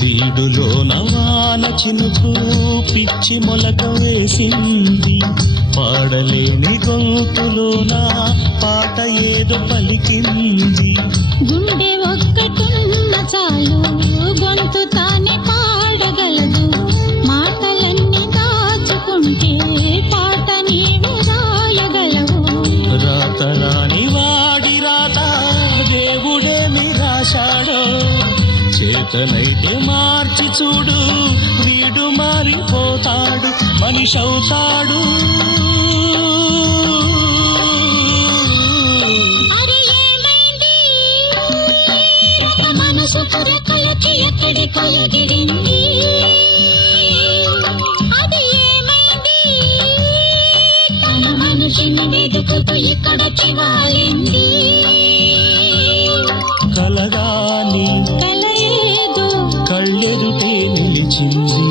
వీడులో నవాన చినుకు పిచ్చి మొలక వేసింది, పాడలేని గొంతులోన పాట ఏదో పలికింది. గుండె ఒక్కటున్న చాలు గొంతు తానే పాడగలదు, మాటలన్నీ దాచుకుంటే పాట నీవే రాయగలవు. రాత రాని వాడి రాత దేవుడేమి రాశాడో, చేతనైతే మార్చి చూడు వీడు మారిపోతాడు, మనిషి అవుతాడు. మనసు పురకలకి ఎక్కడికో ఎగిరింది, అది ఏమైంది? తన మనిషిని వెతుకుతూ ఇక్కడొచ్చి వాలింది. కలగాని కల ఏదో కళ్ళెదుటే నిలిచింది.